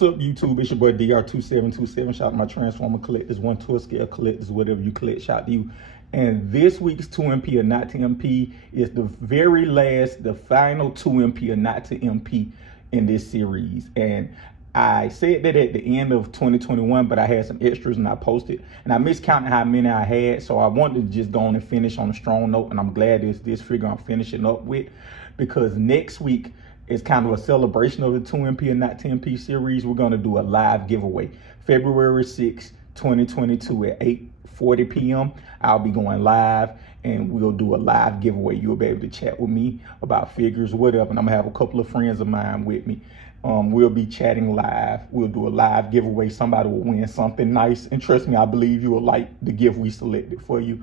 What's up, YouTube? It's your boy DR2727. Shout out to my Transformer collectors, one tour scale collectors, whatever you collect, shout out to you. And this week's 2MP or not to MP is the very last, the final 2MP or not to MP in this series. And I said that at the end of 2021, but I had some extras and I posted, and I miscounted how many I had. So I wanted to just go on and finish on a strong note. And I'm glad it's this figure I'm finishing up with, because next week is kind of a celebration of the 2MP and not 10MP series. We're going to do a live giveaway February 6, 2022 at 8:40 p.m. I'll be going live and we'll do a live giveaway. You'll be able to chat with me about figures, whatever. And I'm gonna have a couple of friends of mine with me. We'll be chatting live. We'll do a live giveaway. Somebody will win something nice. And trust me, I believe you will like the gift we selected for you.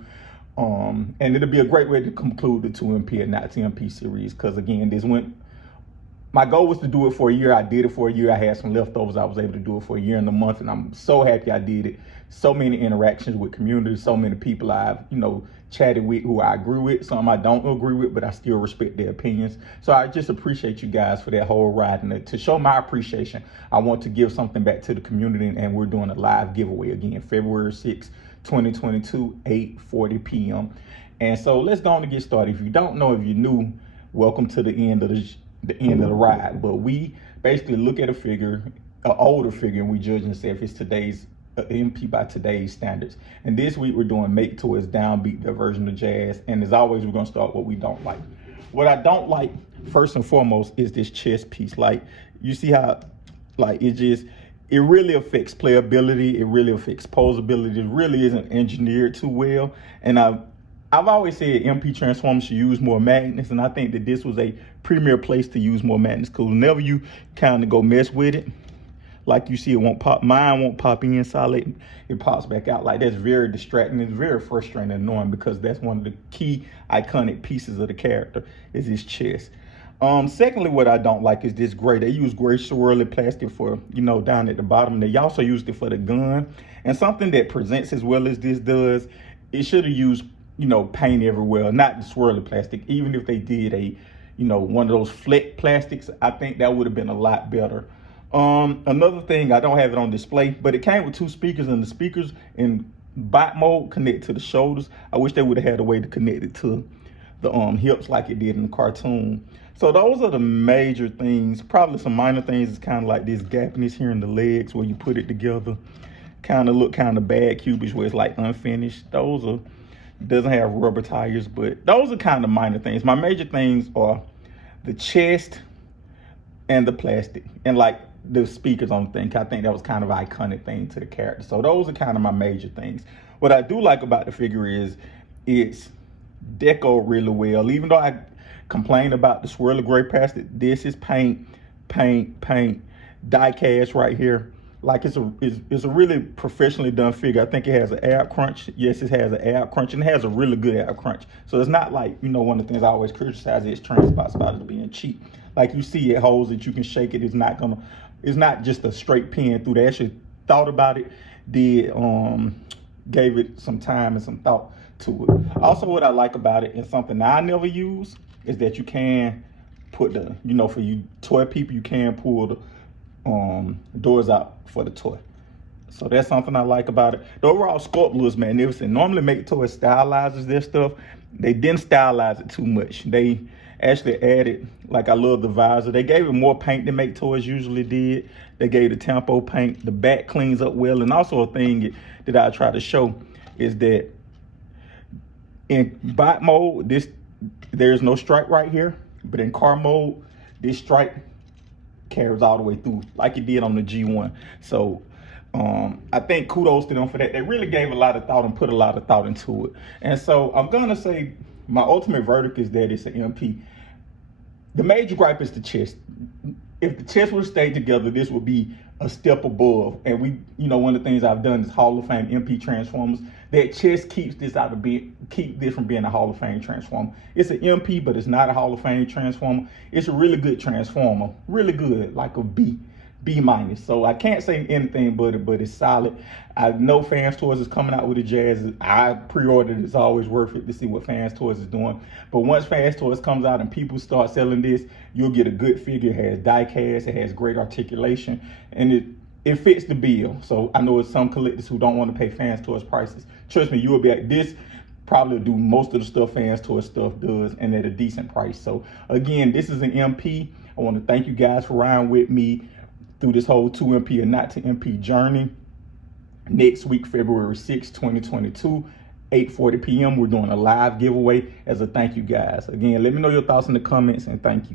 And it'll be a great way to conclude the 2MP and not 10MP series. Because again, my goal was to do it for a year. I did it for a year. I had some leftovers. I was able to do it for a year and a month, and I'm so happy I did it. So many interactions with community, so many people I've, chatted with who I agree with, some I don't agree with, but I still respect their opinions. So I just appreciate you guys for that whole ride. And to show my appreciation, I want to give something back to the community, and we're doing a live giveaway again, February 6, 2022, 8:40 p.m. And so let's go on and get started. If you don't know, if you're new, welcome to the end of the ride. But we basically look at a figure, an older figure, and we judge and say if it's today's MP by today's standards. And this week we're doing Make Toys Downbeat, their version of Jazz. And as always, we're gonna start what we don't like. What I don't like, first and foremost, is this chest piece. Like, you see how, it really affects playability. It really affects posability. It really isn't engineered too well. And I've always said MP Transformers should use more magnets, and I think that this was a premier place to use more magnets, because whenever you kind of go mess with it, like you see, it won't pop. Mine won't pop in solid. It pops back out. Like, that's very distracting. It's very frustrating and annoying, because that's one of the key iconic pieces of the character is his chest. Secondly, what I don't like is this gray. They use gray swirly plastic for, down at the bottom. They also used it for the gun. And something that presents as well as this does, it should have used, paint everywhere, not the swirly plastic. Even if they did one of those fleck plastics, I think that would have been a lot better. Another thing, I don't have it on display, but it came with two speakers, and the speakers in bot mode connect to the shoulders. I wish they would have had a way to connect it to the hips like it did in the cartoon. So those are the major things. Probably some minor things is kind of like this gappiness here in the legs where you put it together. Kind of look kind of bad, cubish, where it's like unfinished. Doesn't have rubber tires, but those are kind of minor things. My major things are the chest and the plastic, and like the speakers on the thing. I think that was kind of an iconic thing to the character. So those are kind of my major things. What I do like about the figure is it's deco really well. Even though I complained about the swirly gray plastic, this is paint, die cast right here. Like, it's a really professionally done figure. I think it has an ab crunch. Yes, it has an ab crunch, and it has a really good ab crunch. So it's not like, one of the things I always criticize is x-transbots about it being cheap. Like, you see it holds it, you can shake it. It's not just a straight pin through. They actually thought about it, gave it some time and some thought to it. Also, what I like about it, and something I never use, is that you can put the, for you toy people, you can pull the doors out for the toy. So that's something I like about it. The overall sculpt looks magnificent. Normally Make Toys stylizes their stuff. They didn't stylize it too much. They actually added, like, I love the visor. They gave it more paint than Make Toys usually did. They gave the tempo paint. The back cleans up well. And also a thing that I try to show is that in bot mode, there's no stripe right here, but in car mode, this stripe carries all the way through like it did on the G1. So I think kudos to them for that. They really gave a lot of thought and put a lot of thought into it. And so I'm gonna say my ultimate verdict is that it's an MP. The major gripe is the chest. If the chest would have stayed together, this would be a step above. And one of the things I've done is Hall of Fame MP Transformers. That chest keeps this from being a Hall of Fame Transformer. It's an MP, but it's not a Hall of Fame Transformer. It's a really good Transformer, really good, like a B B minus. So I can't say anything but it's solid. I know Fans Toys is coming out with the Jazz. I pre-ordered. It's always worth it to see what Fans Toys is doing. But once Fans Toys comes out and people start selling this, you'll get a good figure. It has die cast, it has great articulation, and it fits the bill. So I know it's some collectors who don't want to pay Fans Toys prices. Trust me, you'll be at this. Probably do most of the stuff Fans Toys stuff does, and at a decent price. So again, this is an MP. I want to thank you guys for riding with me through this whole 2MP or not to MP journey. Next week, February 6, 2022, 8:40 p.m. we're doing a live giveaway as a thank you, guys. Again, let me know your thoughts in the comments, and thank you.